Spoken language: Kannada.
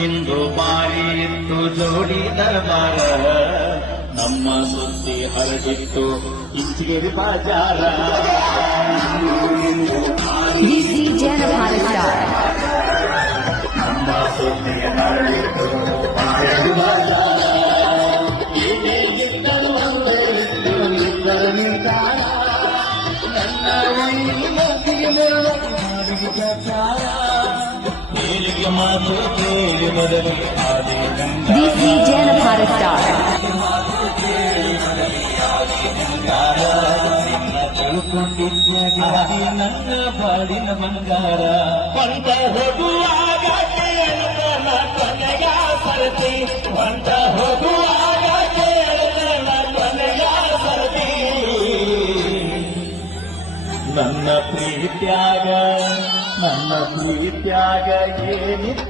ನಿಂದು ಬಾರಿ ಇತ್ತು ಜೋಡಿ ದರ್ಬಾರ ನಮ್ಮ ಸುದ್ದಿ ಹರಡಿತ್ತು ಇಂಚಿಗೇರಿ ಬಾಜಾರ ನಮ್ಮ ಸುದ್ದಿ ಹರಡಿತ್ತು ಬಾರಿ ಬಾಜಾರ ಏನೇ ಇದ್ದರು ಒಂದೇ ಇತ್ತು ಇದ್ದರು ನಿಂತಾರ ನನ್ನ ಮತ್ತಿಗೆ ಮಾಡಿದ ಚಾರ ಕೇಳಿಗೆ ಮಾತು ಕೇಳಿ ಬದಲಿ ಆದಿ ತಿಳ್ಕೊಂಡಿದ್ದ ನನ್ನ ಬಾಡಿನ ಬಂಗಾರ ಬಂದ ಹೋಗುವಾಗ ಕೇಳನ ಕೊನೆಯ ಸರತಿ ಬಂದ ಹೋಗುವಾಗ ಕೇಳನ ಕೊನೆಯ ಸರತಿ ನನ್ನ ಪ್ರೀತ್ಯಾಗ ಏನಿತ್ತು